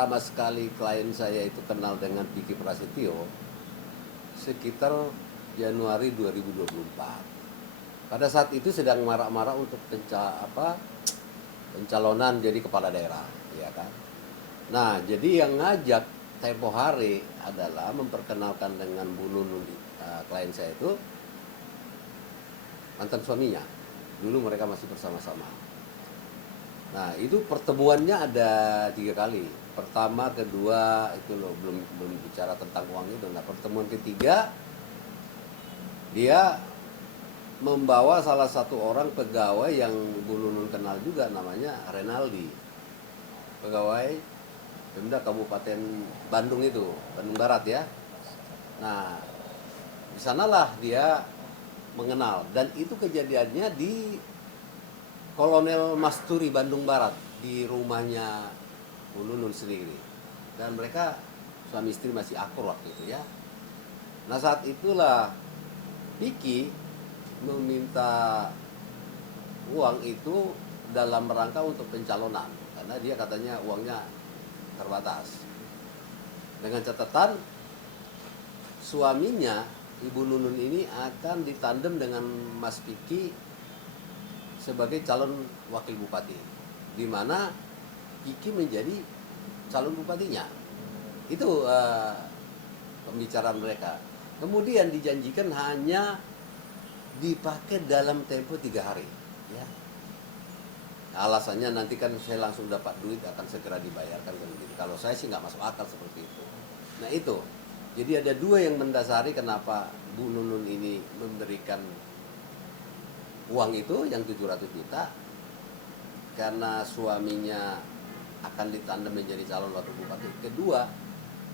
pertama sekali klien saya itu kenal dengan Vicky Prasetyo sekitar Januari 2024. Pada saat itu sedang marak-marak untuk pencalonan jadi kepala daerah, ya kan. Nah, jadi yang ngajak tempo hari adalah memperkenalkan dengan Bu Nunun, klien saya itu mantan suaminya. Dulu mereka masih bersama-sama. Nah, itu pertemuannya ada 3 kali. Pertama, kedua itu loh, belum bicara tentang uang itu. Nah, pertemuan ketiga dia membawa salah satu orang pegawai yang Bu Nunun kenal juga, namanya Renaldi, pegawai Pemda Kabupaten Bandung itu, Bandung Barat ya. Nah, di sanalah dia mengenal, dan itu kejadiannya di Kolonel Masturi Bandung Barat, di rumahnya Bu Nunun sendiri. Dan mereka suami istri masih akur waktu itu ya. Nah, saat itulah Vicky meminta uang itu dalam rangka untuk pencalonan, karena dia katanya uangnya terbatas. Dengan catatan suaminya Ibu Nunun ini akan ditandem dengan Mas Vicky sebagai calon wakil bupati, di mana Vicky menjadi calon bupatinya. Itu pembicaraan mereka. Kemudian dijanjikan hanya dipakai dalam tempo 3 hari. Ya. Alasannya nanti kan saya langsung dapat duit, akan segera dibayarkan. Kalau saya sih nggak masuk akal seperti itu. Nah itu, jadi ada 2 yang mendasari kenapa Bu Nunun ini memberikan uang itu yang 700 juta, karena suaminya akan ditandem menjadi calon wakil bupati. Kedua,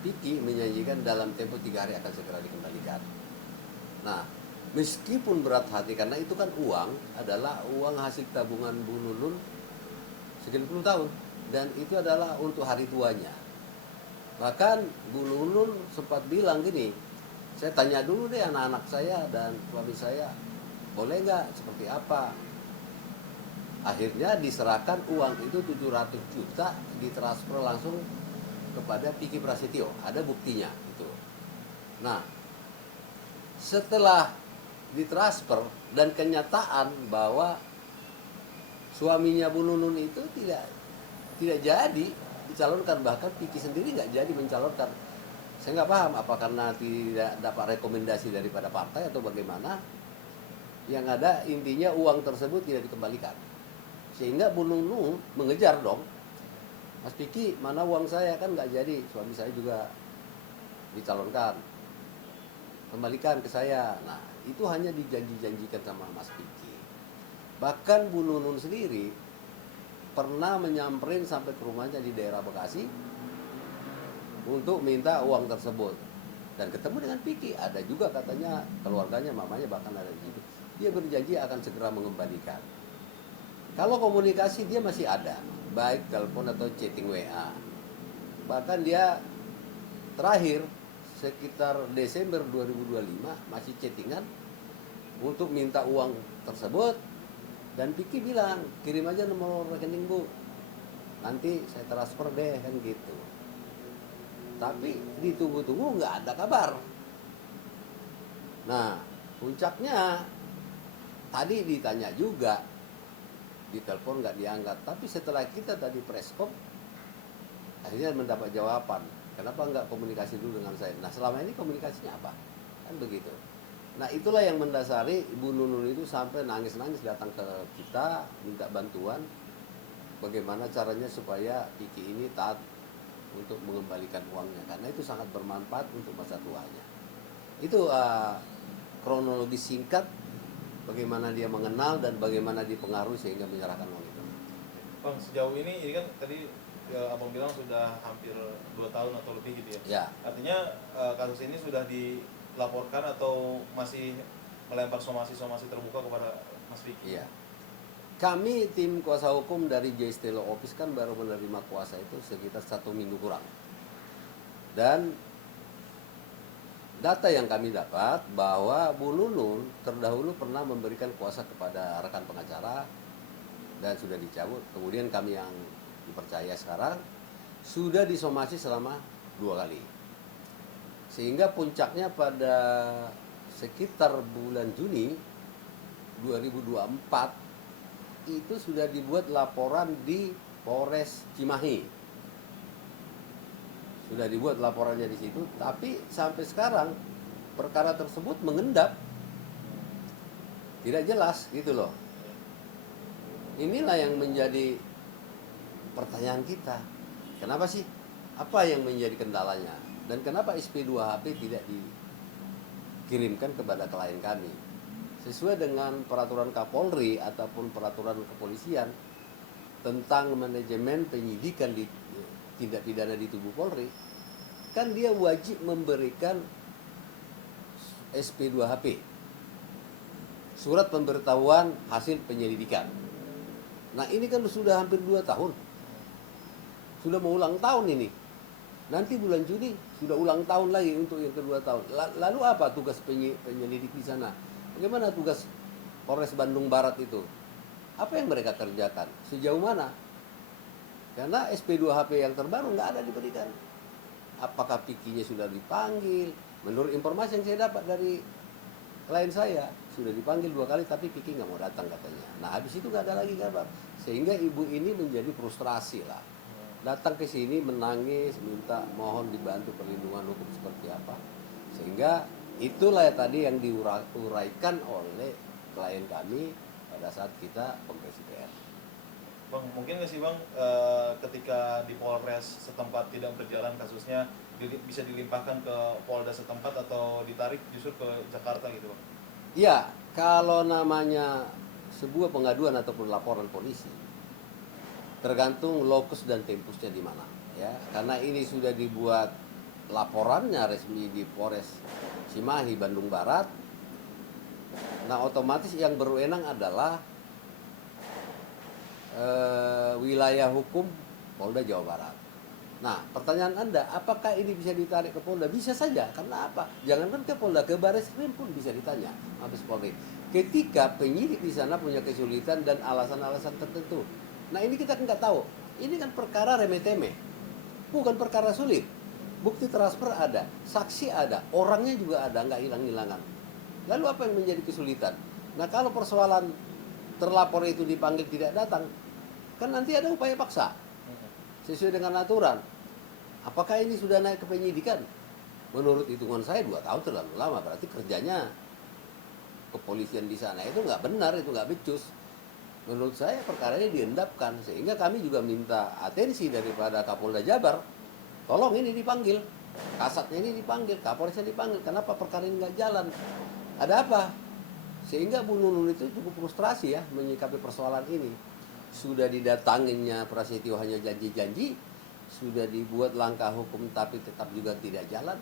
Vicky menjanjikan dalam tempo 3 hari akan segera dikembalikan. Nah, meskipun berat hati, karena itu kan uang adalah uang hasil tabungan Bu Nunun sekian puluh tahun, dan itu adalah untuk hari tuanya. Bahkan Bu Nunun sempat bilang gini, saya tanya dulu deh anak-anak saya dan suami saya, boleh nggak, seperti apa. Akhirnya diserahkan uang itu 700 juta, ditransfer langsung kepada Vicky Prasetyo. Ada buktinya itu. Nah, setelah ditransfer dan kenyataan bahwa suaminya Bu Nunun itu tidak jadi dicalonkan, bahkan Vicky sendiri nggak jadi mencalonkan. Saya nggak paham apa karena tidak dapat rekomendasi daripada partai atau bagaimana. Yang ada intinya uang tersebut tidak dikembalikan, sehingga Bu Nunun mengejar dong, Mas Vicky mana uang saya, kan nggak jadi, suami saya juga dicalonkan, kembalikan ke saya. Nah, itu hanya dijanji-janjikan sama Mas Vicky. Bahkan Bu Nunun sendiri pernah menyamperin sampai ke rumahnya di daerah Bekasi untuk minta uang tersebut, dan ketemu dengan Vicky. Ada juga katanya keluarganya, mamanya bahkan ada di situ. Dia berjanji akan segera mengembalikan. Kalau komunikasi dia masih ada, baik telepon atau chatting WA. Bahkan dia terakhir sekitar Desember 2025 masih chattingan untuk minta uang tersebut, dan Vicky bilang kirim aja nomor rekening Bu, nanti saya transfer deh, kan gitu. Tapi ditunggu-tunggu nggak ada kabar. Nah, puncaknya tadi ditanya juga, ditelepon nggak diangkat. Tapi setelah kita tadi preskop, akhirnya mendapat jawaban. Kenapa nggak komunikasi dulu dengan saya? Nah, selama ini komunikasinya apa? Kan begitu. Nah, itulah yang mendasari Ibu Nunun itu sampai nangis-nangis datang ke kita, minta bantuan bagaimana caranya supaya Vicky ini taat untuk mengembalikan uangnya, karena itu sangat bermanfaat untuk masa tuanya. Itu kronologi singkat bagaimana dia mengenal dan bagaimana dipengaruhi sehingga menyerahkan uang itu. Bang, sejauh ini kan tadi ya, Abang bilang sudah hampir 2 tahun atau lebih gitu ya. Ya. Artinya kasus ini sudah dilaporkan atau masih melempar somasi-somasi terbuka kepada Mas Vicky? Iya. Kami tim kuasa hukum dari J Stelo Office kan baru menerima kuasa itu sekitar 1 minggu kurang. Dan data yang kami dapat bahwa Bu Nunun terdahulu pernah memberikan kuasa kepada rekan pengacara dan sudah dicabut. Kemudian kami yang dipercaya sekarang sudah disomasi selama 2 kali. Sehingga puncaknya pada sekitar bulan Juni 2024 itu sudah dibuat laporan di Polres Cimahi. Sudah dibuat laporannya di situ, tapi sampai sekarang perkara tersebut mengendap. Tidak jelas gitu loh. Inilah yang menjadi pertanyaan kita. Kenapa sih? Apa yang menjadi kendalanya? Dan kenapa SP2HP tidak dikirimkan kepada klien kami? Sesuai dengan peraturan Kapolri ataupun peraturan kepolisian tentang manajemen penyidikan di tindak pidana di tubuh Polri, kan dia wajib memberikan SP2HP, surat pemberitahuan hasil penyelidikan. Nah ini kan sudah hampir 2 tahun, sudah mau ulang tahun ini. Nanti bulan Juni sudah ulang tahun lagi untuk yang kedua tahun. Lalu apa tugas penyelidik di sana? Bagaimana tugas Polres Bandung Barat itu? Apa yang mereka kerjakan? Sejauh mana? Karena SP2HP yang terbaru nggak ada diberikan. Apakah pikinya sudah dipanggil? Menurut informasi yang saya dapat dari klien saya, sudah dipanggil 2 kali tapi Piki nggak mau datang katanya. Nah habis itu nggak ada lagi kabar. Sehingga ibu ini menjadi frustrasi lah. Datang ke sini menangis, minta mohon dibantu perlindungan hukum seperti apa. Sehingga itulah tadi yang diuraikan oleh klien kami pada saat kita konferensi pers. Bang, mungkin nggak sih Bang, ketika di Polres setempat tidak berjalan kasusnya, bisa dilimpahkan ke Polda setempat atau ditarik justru ke Jakarta gitu Bang? Iya, kalau namanya sebuah pengaduan ataupun laporan polisi, tergantung lokus dan tempusnya di mana. Ya, karena ini sudah dibuat laporannya resmi di Polres Cimahi, Bandung Barat. Nah, otomatis yang berwenang adalah wilayah hukum Polda Jawa Barat. Nah, pertanyaan Anda, apakah ini bisa ditarik ke Polda? Bisa saja, karena apa? Jangankan ke Polda, ke Barreskrim pun bisa ditanya Mabes Polri. Ketika penyidik di sana punya kesulitan dan alasan-alasan tertentu. Nah, ini kita nggak tahu. Ini kan perkara remeh-temeh, bukan perkara sulit. Bukti transfer ada, saksi ada, orangnya juga ada, nggak hilang-hilangan. Lalu apa yang menjadi kesulitan? Nah, kalau persoalan terlapor itu dipanggil tidak datang, kan nanti ada upaya paksa sesuai dengan aturan. Apakah ini sudah naik ke penyidikan? Menurut hitungan saya 2 tahun terlalu lama. Berarti kerjanya kepolisian di sana itu nggak benar, itu nggak becus. Menurut saya perkara ini diendapkan. Sehingga kami juga minta atensi daripada Kapolda Jabar. Tolong ini dipanggil, kasatnya ini dipanggil, Kapolresnya dipanggil. Kenapa perkara ini nggak jalan? Ada apa? Sehingga Bu Nunun itu cukup frustrasi ya menyikapi persoalan ini. Sudah didatanginya Prasetyo hanya janji-janji, sudah dibuat langkah hukum tapi tetap juga tidak jalan.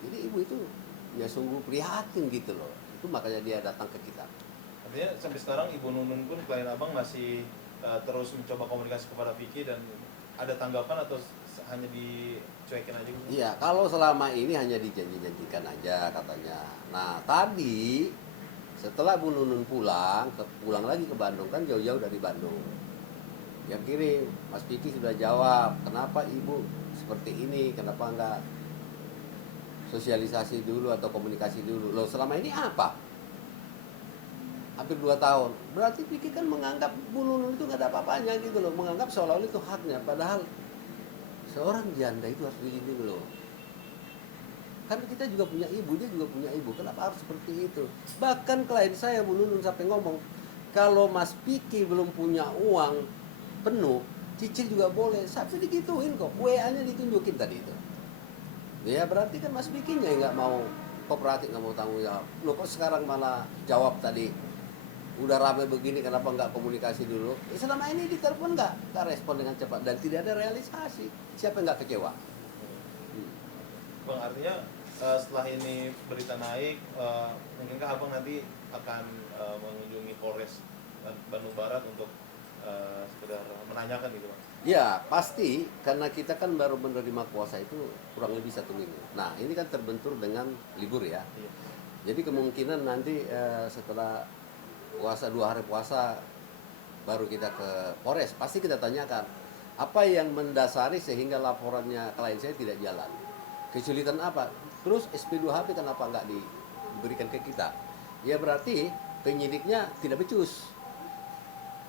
Jadi ibu itu ya sungguh prihatin gitu loh. Itu makanya dia datang ke kita. Artinya sampai sekarang Ibu Nunun pun klien Abang masih terus mencoba komunikasi kepada Vicky, dan ada tanggapan atau hanya dicuekin aja gitu? Iya, kalau selama ini hanya dijanji-janjikan aja katanya. Nah, tadi setelah Bu Nunun pulang lagi ke Bandung, kan jauh-jauh dari Bandung. Yang kirim, Mas Vicky sudah jawab, kenapa ibu seperti ini, kenapa enggak sosialisasi dulu atau komunikasi dulu. Loh selama ini apa? Hampir 2 tahun. Berarti Vicky kan menganggap Bu Nunun itu nggak ada apa-apanya gitu loh, menganggap seolah-olah itu haknya. Padahal seorang janda itu harus dilindungi loh. Kan kita juga punya ibu, dia juga punya ibu. Kenapa harus seperti itu? Bahkan klien saya Bu Nunun sampai ngomong, kalau Mas Vicky belum punya uang penuh, cicil juga boleh. Sampai digituin kok, WA-nya ditunjukin tadi itu. Ya berarti kan Mas Vicky-nya nggak mau kooperatif, nggak mau tanggung jawab. Loh kok sekarang malah jawab tadi, udah ramai begini kenapa nggak komunikasi dulu? Selama ini ditelepon nggak respon dengan cepat dan tidak ada realisasi. Siapa yang nggak kecewa? Bang, artinya setelah ini berita naik, mungkinkah Abang nanti akan mengunjungi Polres Bandung Barat untuk sekedar menanyakan gitu Bang? Ya pasti, karena kita kan baru menerima kuasa itu kurang lebih 1 minggu. Nah ini kan terbentur dengan libur ya. Iya. Jadi kemungkinan nanti setelah puasa 2 hari puasa baru kita ke Polres. Pasti kita tanyakan, Apa yang mendasari sehingga laporannya klien saya tidak jalan? Kesulitan apa? Terus SP2HP kenapa nggak diberikan ke kita? Ya berarti penyidiknya tidak becus.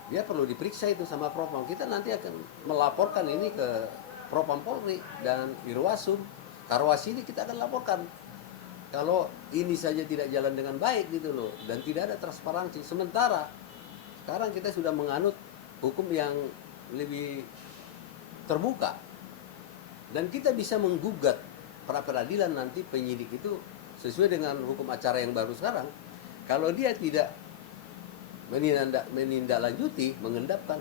Dia perlu diperiksa itu sama Propam. Kita nanti akan melaporkan ini ke Propam Polri dan Irwasum. Karwas ini kita akan laporkan. Kalau ini saja tidak jalan dengan baik gitu loh, dan tidak ada transparansi. Sementara sekarang kita sudah menganut hukum yang lebih terbuka, dan kita bisa menggugat pra peradilan nanti penyidik itu sesuai dengan hukum acara yang baru sekarang. Kalau dia tidak menindaklanjuti, mengendapkan,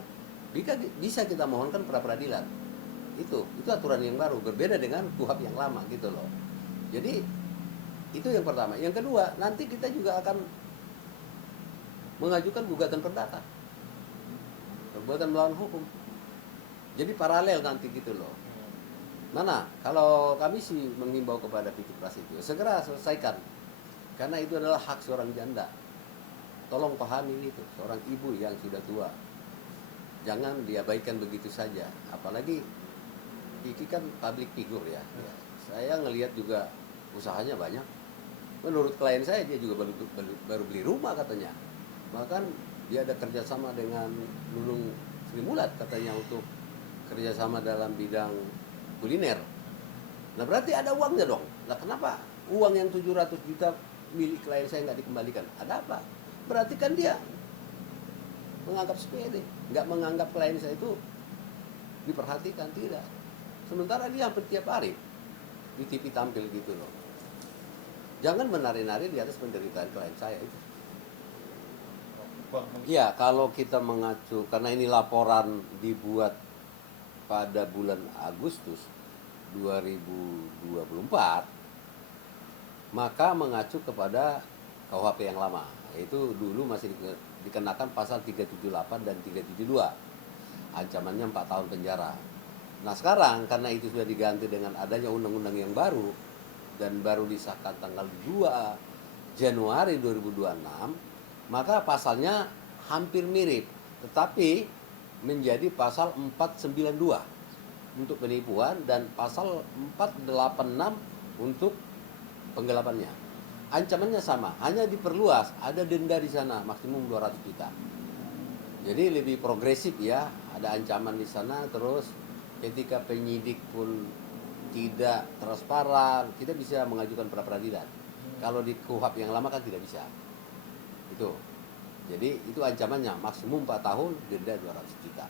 bisa kita mohonkan pra peradilan. Itu aturan yang baru, berbeda dengan KUHP yang lama gitu loh. Jadi itu yang pertama. Yang kedua, nanti kita juga akan mengajukan gugatan perdata, perbuatan melawan hukum. Jadi paralel nanti gitu loh. Mana? Kalau kami sih mengimbau kepada PT Prasetyo segera selesaikan, karena itu adalah hak seorang janda. Tolong pahami itu, seorang ibu yang sudah tua. Jangan diabaikan begitu saja. Apalagi Kiki kan public figure ya. Saya ngelihat juga usahanya banyak. Menurut klien saya dia juga baru beli rumah katanya. Bahkan dia ada kerjasama dengan Nunung Sri Mulat katanya untuk kerjasama dalam bidang kuliner. Nah berarti ada uangnya dong. Nah kenapa uang yang 700 juta milik klien saya nggak dikembalikan? Ada apa? Berarti kan dia menganggap sepele, nggak menganggap klien saya itu diperhatikan, tidak. Sementara dia hampir tiap hari di TV tampil gitu loh. Jangan menari-nari di atas penderitaan klien saya itu. Ya, kalau kita mengacu, karena ini laporan dibuat pada bulan Agustus 2024, maka mengacu kepada KUHP yang lama, yaitu dulu masih dikenakan pasal 378 dan 372, ancamannya 4 tahun penjara. Nah sekarang karena itu sudah diganti dengan adanya undang-undang yang baru dan baru disahkan tanggal 2 Januari 2026, maka pasalnya hampir mirip, tetapi menjadi pasal 492 untuk penipuan dan pasal 486 untuk penggelapannya. Ancamannya sama, hanya diperluas, ada denda di sana maksimum 200 juta. Jadi lebih progresif ya, ada ancaman di sana. Terus ketika penyidik pun tidak transparan, kita bisa mengajukan pra peradilan. Kalau di KUHP yang lama kan tidak bisa. Itu. Jadi itu ancamannya maksimum 4 tahun, denda 200 juta.